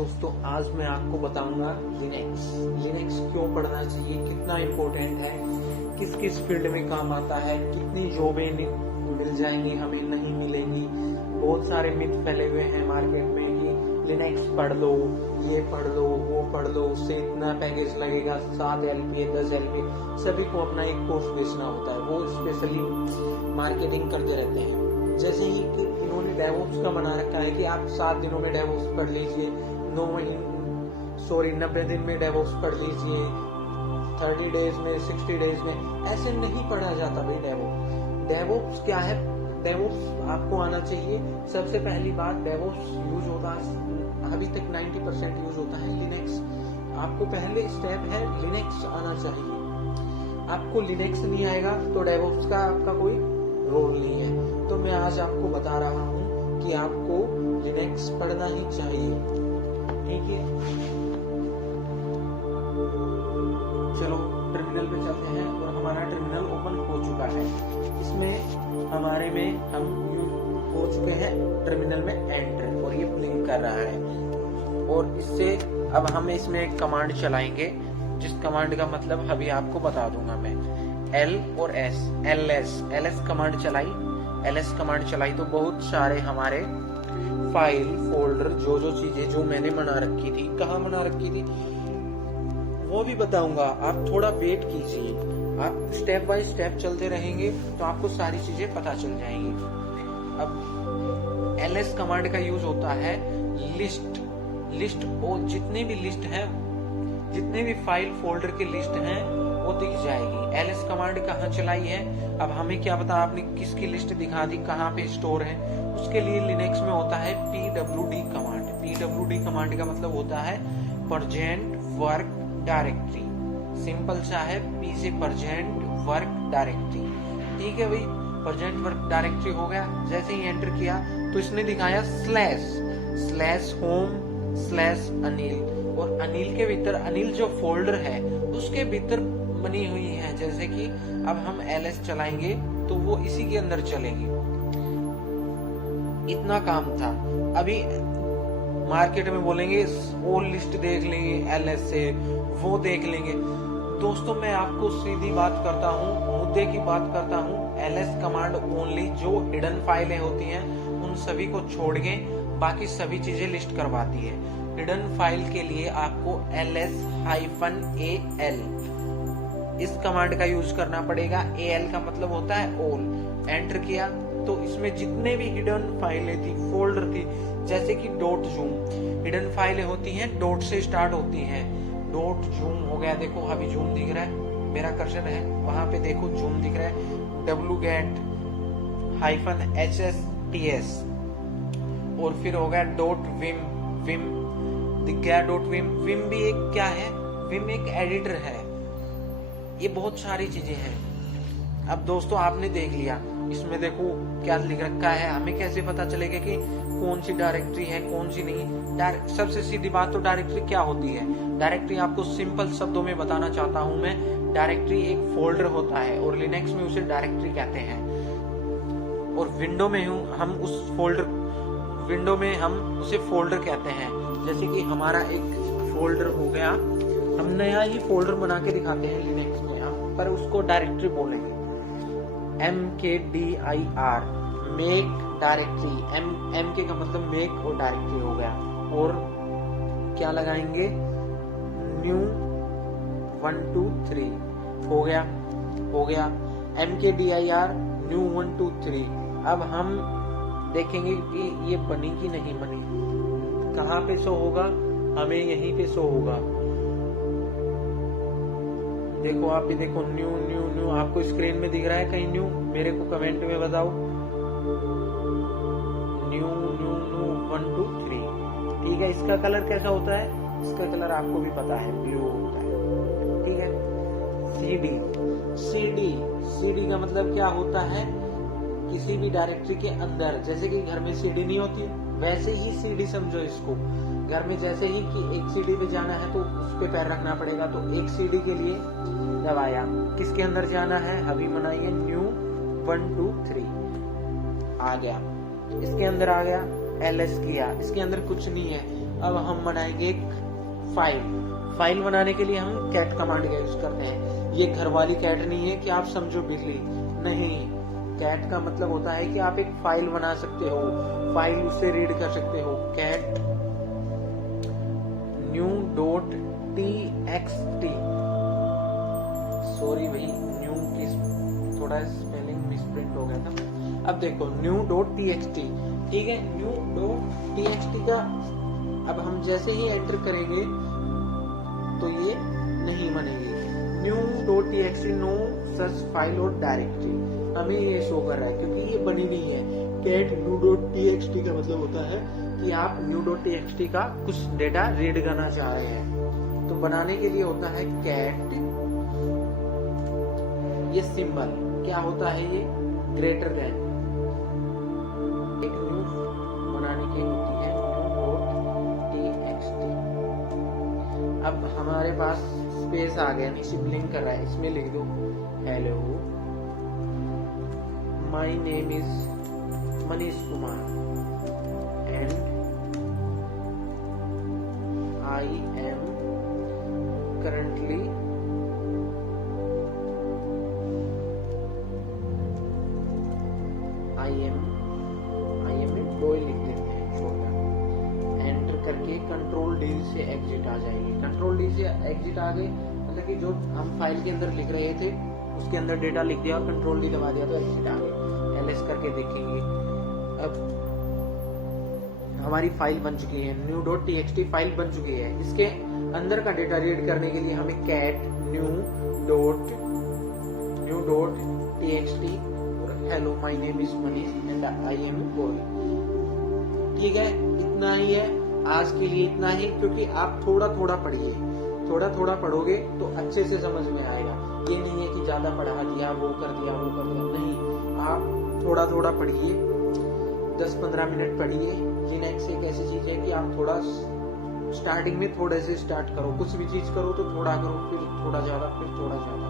दोस्तों, आज मैं आपको बताऊंगा लिनक्स क्यों पढ़ना चाहिए, कितना इम्पोर्टेंट है, किस किस फील्ड में काम आता है, कितनी जॉबें मिल जाएंगी, हमें नहीं मिलेंगी। बहुत सारे मिथ फैले हुए हैं मार्केट में कि लिनक्स पढ़ लो, ये पढ़ लो, वो पढ़ लो, उससे इतना पैकेज लगेगा, 7 LPA 10 LPA। सभी को अपना एक कोर्स बेचना होता है, वो स्पेशली मार्केटिंग करते रहते हैं। जैसे ही कि इन्होंने डेवॉप्स का बना रखा है कि आप 7 दिनों में डेवॉप्स पढ़ लीजिए, 90 दिन में डेवॉप्स पढ़ लीजिए, 30 डेज में, 60 डेज में। ऐसे नहीं पढ़ा जाता भाई। डेवॉप्स क्या है? डेवॉप्स आपको आना चाहिए। सबसे पहली बात, डेवॉप्स यूज होता है, अभी तक 90% यूज होता है लिनक्स। आपको पहले स्टेप है लिनक्स आना चाहिए। आपको लिनक्स नहीं आएगा तो डेवॉप्स का आपका कोई रोल नहीं है। तो मैं आज आपको बता रहा हूँ कि आपको लिनक्स पढ़ना ही चाहिए। ठीक है, चलो टर्मिनल पे चलते हैं और हमारा टर्मिनल ओपन हो चुका है। इसमें हमारे में हम हो चुके हैं टर्मिनल में एंटर, और ये ब्लिंक कर रहा है। और इससे अब हम इसमें एक कमांड चलाएंगे, जिस कमांड का मतलब अभी आपको बता दूंगा मैं। L और S, LS कमांड चलाई तो बहुत सारे हमारे फाइल फोल्डर, जो चीजें जो मैंने बना रखी थी, कहाँ बना रखी थी वो भी बताऊंगा। आप थोड़ा वेट कीजिए, आप स्टेप बाय स्टेप चलते रहेंगे तो आपको सारी चीजें पता चल जाएंगी। अब LS कमांड का यूज होता है लिस्ट, और जितने भी लिस्ट हैं, जितने भी फाइल फोल्डर की लिस्ट हैं वो दिख जाएगी। LS कमांड कहाँ चलाई है, अब हमें क्या पता आपने किसकी लिस्ट दिखा दी, कहाँ पे स्टोर है। उसके लिए लिनक्स में होता है pwd कमांड। pwd कमांड का मतलब होता है प्रेजेंट वर्क डायरेक्टरी। सिंपल सा है, P से प्रेजेंट वर्क डायरेक्टरी। ठीक है भाई, प्रेजेंट वर्क डायरेक्टरी हो गया। जैसे ही एंटर किया तो इसने दिखाया /home/अनिल, और अनिल के भीतर, अनिल जो फोल्डर है उसके भीतर बनी हुई है। जैसे कि अब हम LS चलाएंगे तो वो इसी के अंदर चलेगी। इतना काम था। अभी मार्केट में बोलेंगे वो लिस्ट देख लेंगे LS से, वो देख लेंगे। दोस्तों, मैं आपको सीधी बात करता हूँ, मुद्दे की बात करता हूँ। LS कमांड ओनली जो हिडन फाइलें होती हैं उन सभी को छोड़ के बाकी सभी चीजें लिस्ट करवाती है। हिडन फाइल के लिए आपको ls-al इस कमांड का यूज करना पड़ेगा। AL का मतलब होता है ऑल। एंटर किया तो इसमें जितने भी हिडन फाइलें थी, फोल्डर थी, जैसे कि .zoom, हिडन फाइलें होती हैं डॉट से स्टार्ट होती हैं। .zoom हो गया, देखो अभी जूम दिख रहा है, मेरा कर्सर है वहां पे, देखो जूम दिख रहा है। wget -hsts, और फिर हो गया .vim दिख गया। .vim भी एक क्या है, विम एक एडिटर है। ये बहुत सारी चीजें हैं। अब दोस्तों आपने देख लिया, इसमें देखो क्या लिख रखा है। हमें कैसे पता चलेगा कि कौन सी डायरेक्टरी है, कौन सी नहीं। सबसे सीधी बात, तो डायरेक्टरी क्या होती है? डायरेक्टरी आपको सिंपल शब्दों में बताना चाहता हूं मैं। डायरेक्टरी एक फोल्डर होता है, और लिनक्स में उसे डायरेक्टरी कहते हैं। और विंडो में हम उसे फोल्डर कहते हैं। जैसे कि हमारा एक फोल्डर हो गया, हम नया ही फोल्डर बना के दिखाते हैं लिनक्स में, हम पर उसको डायरेक्टरी बोलेंगे। MKDIR, make directory. MK का मतलब मेक और डायरेक्टरी हो गया। और क्या लगाएंगे, न्यू 1 2 3 हो गया MKDIR न्यू 1 2 3। अब हम देखेंगे कि ये बनी कि नहीं बनी। कहाँ पे शो होगा, हमें यहीं पे शो होगा। देखो आप भी देखो, न्यू आपको स्क्रीन में दिख रहा है कहीं न्यू? मेरे को कमेंट में बताओ। न्यू 1 2 3। ठीक है, इसका कलर कैसा होता है? इसका कलर आपको भी पता है, ब्लू होता है। ठीक है। CD का मतलब क्या होता है? किसी भी डायरेक्टरी के अंदर, जैसे कि घर में CD नहीं होती, वैसे ही CD समझो इसको। घर में जैसे ही कि एक CD पे जाना है तो उस पे पैर रखना पड़ेगा, तो एक CD के लिए दबाया, किसके अंदर जाना है? अभी बनाइए न्यू 1 2 3 आ गया, इसके अंदर आ गया। LS किया, इसके अंदर कुछ नहीं है, अब हम बनाएंगे एक फाइल बनाने के लिए हम कैट कमांड का यूज करते हैं। ये घर वाली कैट नहीं है कि आप समझो बिल्ली, नहीं। कैट का मतलब होता है कि आप एक फाइल बना सकते हो, फाइल उससे रीड कर सकते हो। कैट new.txt, सॉरी भाई, न्यू की थोड़ा स्पेलिंग मिसप्रिंट हो गया था। अब देखो new.txt, ठीक है। new.txt का अब हम जैसे ही एंटर करेंगे तो ये नहीं बनेगी। new.txt नो सच फाइल और डायरेक्टरी, हमें ये शो कर रहा है क्योंकि ये बनी नहीं है। कैट new.txt का मतलब होता है कि आप new.txt का कुछ डेटा रीड करना चाह रहे हैं, तो बनाने के लिए होता है कैट, ये सिंबल क्या होता है, ये ग्रेटर देन, एक न्यू बनाने की होती है new.txt। अब हमारे पास स्पेस आ गया, नीचे ब्लिंक कर रहा है, इसमें लिख दो hello my name is Manish Kumar and I am currently में बॉय लिख देते हैं छोटा, एंटर करके कंट्रोल डी से एग्जिट आ जाएगी। कंट्रोल डी से एग्जिट आ गई मतलब कि जो हम फाइल के अंदर लिख रहे थे उसके अंदर डेटा लिख दिया और कंट्रोल डी दबा दिया तो एग्जिट आ गई। एलएस करके देखेंगे। अब हमारी फाइल बन चुकी है, new.txt फाइल बन चुकी है। इसके अंदर का डेटा रीड करने के लिए हमें कैट new.txt और hello my name is Manish and I am boy, ठीक है। इतना ही है आज के लिए, इतना ही, क्योंकि आप थोड़ा थोड़ा पढ़िए, थोड़ा थोड़ा पढ़ोगे तो अच्छे से समझ में आएगा। ये नहीं है कि ज्यादा पढ़ा दिया, वो कर दिया, नहीं, आप थोड़ा थोड़ा पढ़िए, 10-15 मिनट पढ़िए। लिनक्स एक ऐसी चीज है कि आप थोड़ा स्टार्टिंग में थोड़े से स्टार्ट करो, कुछ भी चीज करो तो थोड़ा करो, फिर थोड़ा ज्यादा, फिर थोड़ा ज्यादा।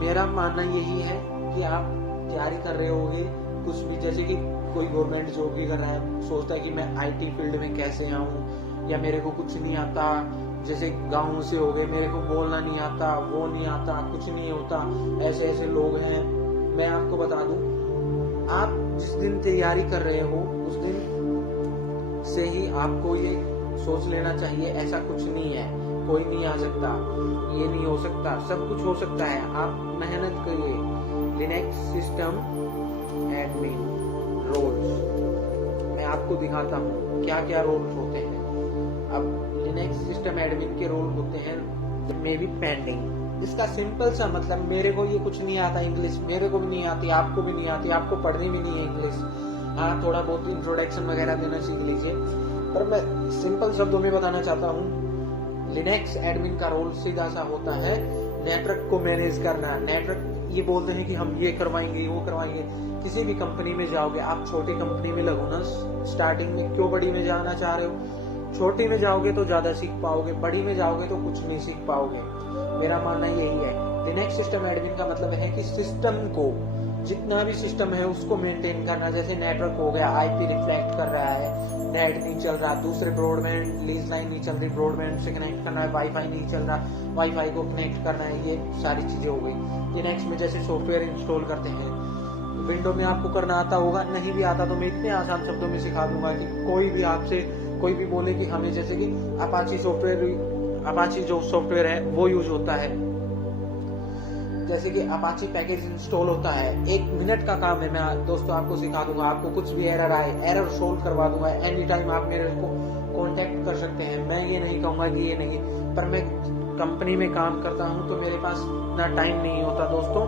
मेरा मानना यही है कि आप तैयारी कर रहे होगे कुछ भी, जैसे कि कोई गवर्नमेंट जॉब भी कर रहा है, सोचता है कि मैं आईटी फील्ड में कैसे आऊं, या मेरे को कुछ नहीं आता, जैसे गाँव से हो गए, मेरे को बोलना नहीं आता, वो नहीं आता, कुछ नहीं होता, ऐसे ऐसे लोग हैं। मैं आपको बता दूं, आप जिस दिन तैयारी कर रहे हो उस दिन से ही आपको ये सोच लेना चाहिए ऐसा कुछ नहीं है, कोई नहीं आ सकता, ये नहीं हो सकता, सब कुछ हो सकता है। आप मेहनत करिए। लिनक्स सिस्टम एडमिन रोल्स मैं आपको दिखाता हूँ क्या क्या रोल्स होते हैं। अब लिनक्स सिस्टम एडमिन के रोल होते हैं मे बी पेंडिंग। इसका सिंपल सा मतलब, मेरे को ये कुछ नहीं आता इंग्लिश, मेरे को भी नहीं आती, आपको भी नहीं आती, आपको पढ़नी भी नहीं है इंग्लिश। हाँ, थोड़ा बहुत इंट्रोडक्शन वगैरह देना सीख लीजिए, पर मैं सिंपल शब्दों में बताना चाहता हूँ। लिनक्स एडमिन का रोल सीधा सा होता है नेटवर्क को मैनेज करना। नेटवर्क ये बोलते हैं कि हम ये करवाएंगे, वो करवाएंगे। किसी भी कंपनी में जाओगे, आप छोटी कंपनी में लगो ना स्टार्टिंग में, क्यों बड़ी में जाना चाह रहे हो? छोटी में जाओगे तो ज्यादा सीख पाओगे, बड़ी में जाओगे तो कुछ नहीं सीख पाओगे। मेरा मानना यही है। लिनक्स सिस्टम एडमिन का मतलब है कि सिस्टम को, जितना भी सिस्टम है उसको मेंटेन करना। जैसे नेटवर्क हो गया, आईपी रिफ्लेक्ट कर रहा है, नेट नहीं चल रहा, दूसरे ब्रॉडबैंड लीज लाइन नहीं चल रही, ब्रॉडबैंड से कनेक्ट करना है, वाईफाई नहीं चल रहा, वाईफाई को कनेक्ट करना है, ये सारी चीजें हो गई। लिनक्स में जैसे सॉफ्टवेयर इंस्टॉल करते हैं, विंडो में आपको करना आता होगा, नहीं भी आता तो मैं इतने आसान शब्दों में सिखा दूंगा कि कोई भी आपसे कोई भी बोले कि हमें, जैसे कि अपाची जो सॉफ्टवेयर है वो यूज होता है, जैसे कि अपाची पैकेज इंस्टॉल होता है, 1 मिनट का काम है। मैं दोस्तों आपको सिखा दूंगा, आपको कुछ भी एरर आए, एरर सोल्व करवा दूंगा। एनी टाइम आप मेरे को कांटेक्ट कर सकते हैं। मैं ये नहीं कहूंगा कि ये नहीं, पर मैं कंपनी में काम करता हूं तो मेरे पास इतना टाइम नहीं होता दोस्तों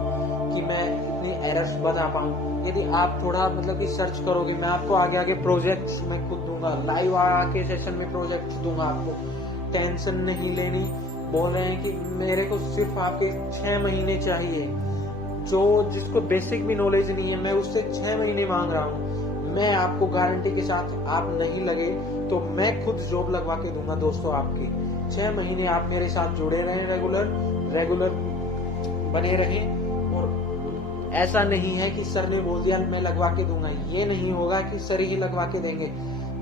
कि मैं इतनी एरर्स बता पाऊं। यदि आप थोड़ा मतलब कि सर्च करोगे, मैं आपको आगे आगे प्रोजेक्ट्स मैं खुद दूंगा, लाइव आके सेशन में प्रोजेक्ट्स दूंगा आपको। टेंशन नहीं लेनी। बोल रहे हैं कि मेरे को सिर्फ आपके 6 महीने चाहिए। जो जिसको बेसिक भी नॉलेज नहीं है, मैं उससे 6 महीने मांग रहा हूँ। मैं आपको गारंटी के साथ, आप नहीं लगे तो मैं खुद जॉब लगवा के दूंगा दोस्तों आपकी। 6 महीने आप मेरे साथ जुड़े रहें, रेगुलर बने रहें। और ऐसा नहीं है कि सर ने बोल दिया मैं लगवा के दूंगा, ये नहीं होगा कि सर ही लगवा के देंगे,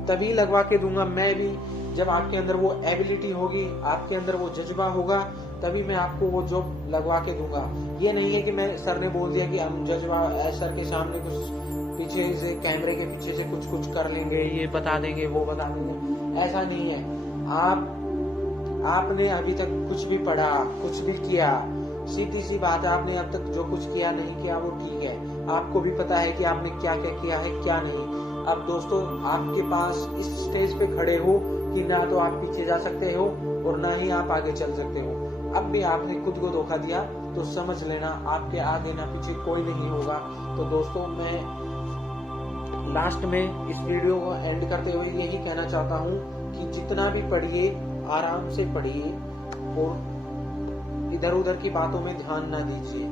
तभी लगवा के दूंगा। मैं भी जब आपके अंदर वो एबिलिटी होगी, आपके अंदर वो जज्बा होगा, तभी मैं आपको वो जॉब लगवा के दूंगा। ये नहीं है कि मैं सर ने बोल दिया कि हम जज्बा सर के सामने कुछ पीछे से कैमरे के पीछे से कुछ कर लेंगे, ये बता देंगे, वो बता देंगे, ऐसा नहीं है। आपने अभी तक कुछ भी पढ़ा, कुछ भी किया, सीधी सी बात है, आपने अब तक जो कुछ किया नहीं किया वो ठीक है, आपको भी पता है कि आपने क्या क्या किया है क्या नहीं। अब दोस्तों आपके पास इस स्टेज पे खड़े हो कि ना तो आप पीछे जा सकते हो और ना ही आप आगे चल सकते हो। अब भी आपने खुद को धोखा दिया तो समझ लेना आपके आगे ना पीछे कोई नहीं होगा। तो दोस्तों मैं लास्ट में इस वीडियो को एंड करते हुए यही कहना चाहता हूँ कि जितना भी पढ़िए आराम से पढ़िए और इधर उधर की बातों में ध्यान ना दीजिए।